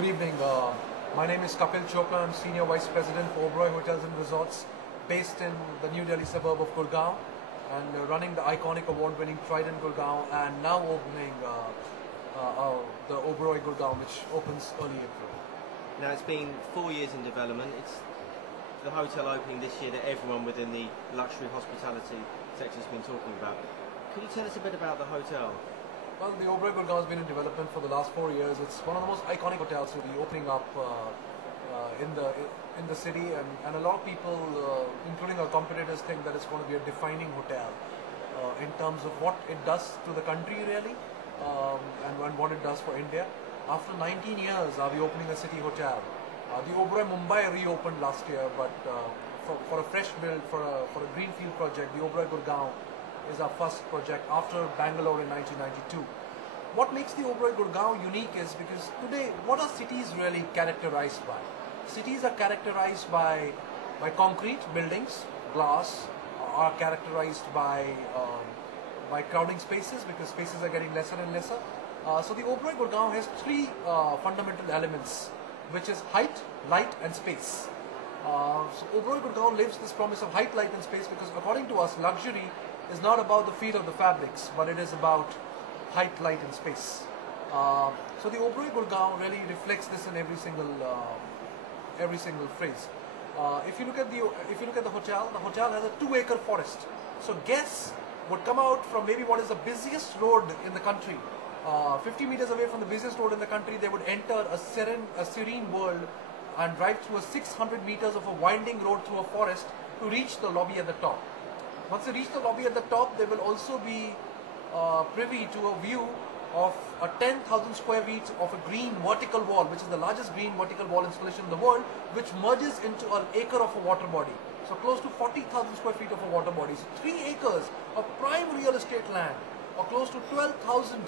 Good evening. My name is Kapil Chopra. I'm Senior Vice President for Oberoi Hotels and Resorts, based in the New Delhi suburb of Gurgaon, and running the iconic award-winning Trident Gurgaon, and now opening the Oberoi Gurgaon, which opens early April. Now it's been 4 years in development. It's the hotel opening this year that everyone within the luxury hospitality sector has been talking about. Could you tell us a bit about the hotel? Well, the Oberoi Gurgaon has been in development for the last 4 years. It's one of the most iconic hotels to be opening up in the city, and a lot of people, including our competitors, think that it's going to be a defining hotel in terms of what it does to the country, really, and what it does for India. After 19 years, are we opening a city hotel? The Oberoi Mumbai reopened last year, but for a fresh build, for a greenfield project, the Oberoi Gurgaon is our first project after Bangalore in 1992. What makes the Oberoi Gurgaon unique is because today, what are cities really characterized by? Cities are characterized by concrete buildings, glass, are characterized by crowding spaces, because spaces are getting lesser and lesser. So the Oberoi Gurgaon has three fundamental elements, which is height, light and space. So Oberoi Gurgaon lives this promise of height, light and space, because according to us, luxury is not about the feel of the fabrics, but it is about height, light and space. So the Oberoi Gurgaon really reflects this in every single phrase. If you look at the hotel has a 2-acre forest. So guests would come out from maybe what is the busiest road in the country, 50 meters away from the busiest road in the country. They would enter a serene world and drive through a 600 meters of a winding road through a forest to reach the lobby at the top. Once they reach the lobby at the top, they will also be privy to a view of a 10,000 square feet of a green vertical wall, which is the largest green vertical wall installation in the world, which merges into an acre of a water body. So close to 40,000 square feet of a water body. So 3 acres of prime real estate land, or close to 12,000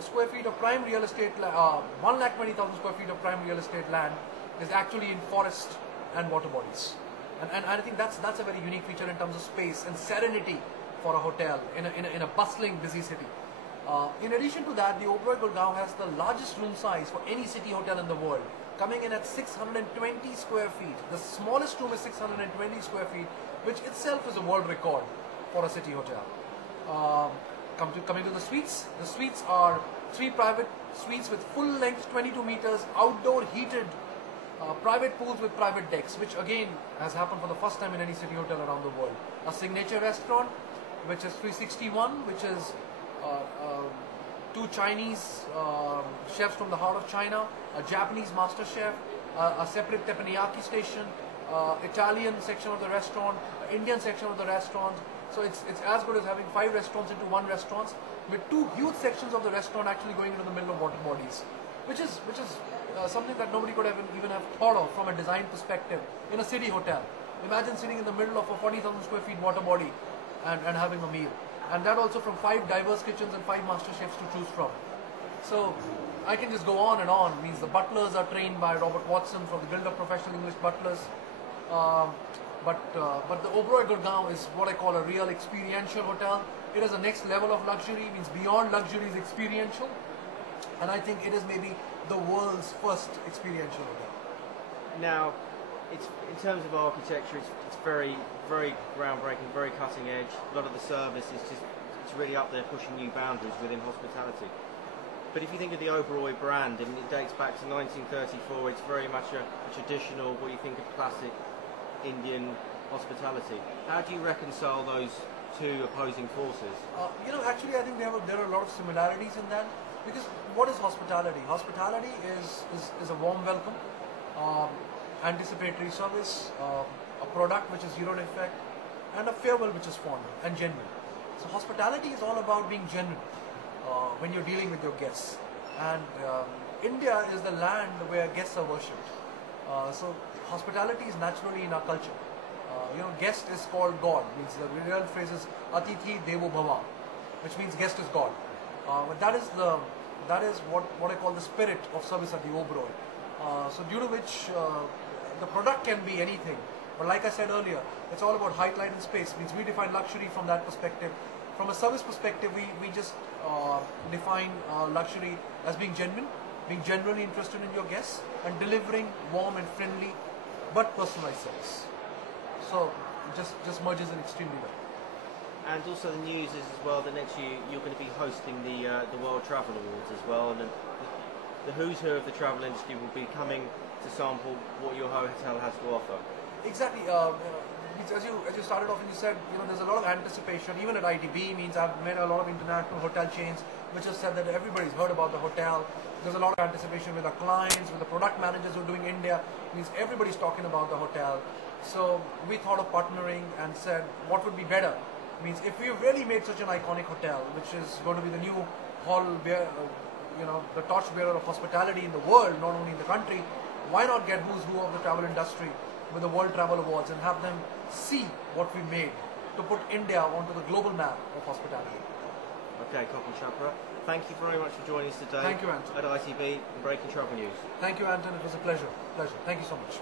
square feet of prime real estate, 1,20,000 square feet of prime real estate land is actually in forest and water bodies. And I think that's a very unique feature in terms of space and serenity for a hotel in a bustling, busy city. In addition to that, the Oberoi Gurgaon has the largest room size for any city hotel in the world, coming in at 620 square feet. The smallest room is 620 square feet, which itself is a world record for a city hotel. Coming to the suites are 3 private suites with full length 22 meters, outdoor heated private pools with private decks, which again has happened for the first time in any city hotel around the world. A signature restaurant, which is 361, which is 2 Chinese chefs from the heart of China, a Japanese master chef, a separate teppanyaki station, Italian section of the restaurant, Indian section of the restaurant. So it's as good as having 5 restaurants into 1 restaurant, with 2 huge sections of the restaurant actually going into the middle of water bodies, which is something that nobody could even have thought of from a design perspective in a city hotel. Imagine sitting in the middle of a 40,000 square feet water body and having a meal, and that also from 5 diverse kitchens and 5 master chefs to choose from. So I can just go on and on. Means the butlers are trained by Robert Watson from the Guild of Professional English Butlers. But the Oberoi Gurgaon is what I call a real experiential hotel. It is the next level of luxury. Means beyond luxury is experiential, and I think it is maybe the world's first experiential hotel. Now, it's in terms of architecture, it's very, very groundbreaking, very cutting edge. A lot of the service is it's really up there, pushing new boundaries within hospitality. But if you think of the Oberoi brand, I mean, it dates back to 1934. It's very much a traditional, what you think of classic Indian hospitality. How do you reconcile those two opposing forces? Actually, I think there are a lot of similarities in that. Because what is hospitality? Hospitality is a warm welcome, anticipatory service, a product which is zero defect, and a farewell which is fond and genuine. So hospitality is all about being genuine when you're dealing with your guests. And India is the land where guests are worshipped. So hospitality is naturally in our culture. Guest is called God. Means the real phrase is Atithi Devo Bhava, which means guest is God. But that is what I call the spirit of service at the Oberoi. So due to which the product can be anything, but like I said earlier, it's all about height, light and space. Means we define luxury from that perspective. From a service perspective, we just define luxury as being genuine, being genuinely interested in your guests, and delivering warm and friendly but personalized service. So it just merges in extremely well. And also the news is as well that next year you're going to be hosting the World Travel Awards as well, and the who's who of the travel industry will be coming to sample what your hotel has to offer. Exactly. As you started off and you said, there's a lot of anticipation. Even at ITB, means I've met a lot of international hotel chains which have said that everybody's heard about the hotel. There's a lot of anticipation with our clients, with the product managers who are doing India. Means everybody's talking about the hotel. So we thought of partnering and said, what would be better? Means if we really made such an iconic hotel, which is going to be the new the torchbearer of hospitality in the world, not only in the country, why not get who's who of the travel industry with the World Travel Awards and have them see what we made to put India onto the global map of hospitality. Okay, Kapil Chopra, thank you very much for joining us today. Thank you, Anton. At ITB and Breaking Travel News. Thank you, Anton. It was a pleasure. Thank you so much.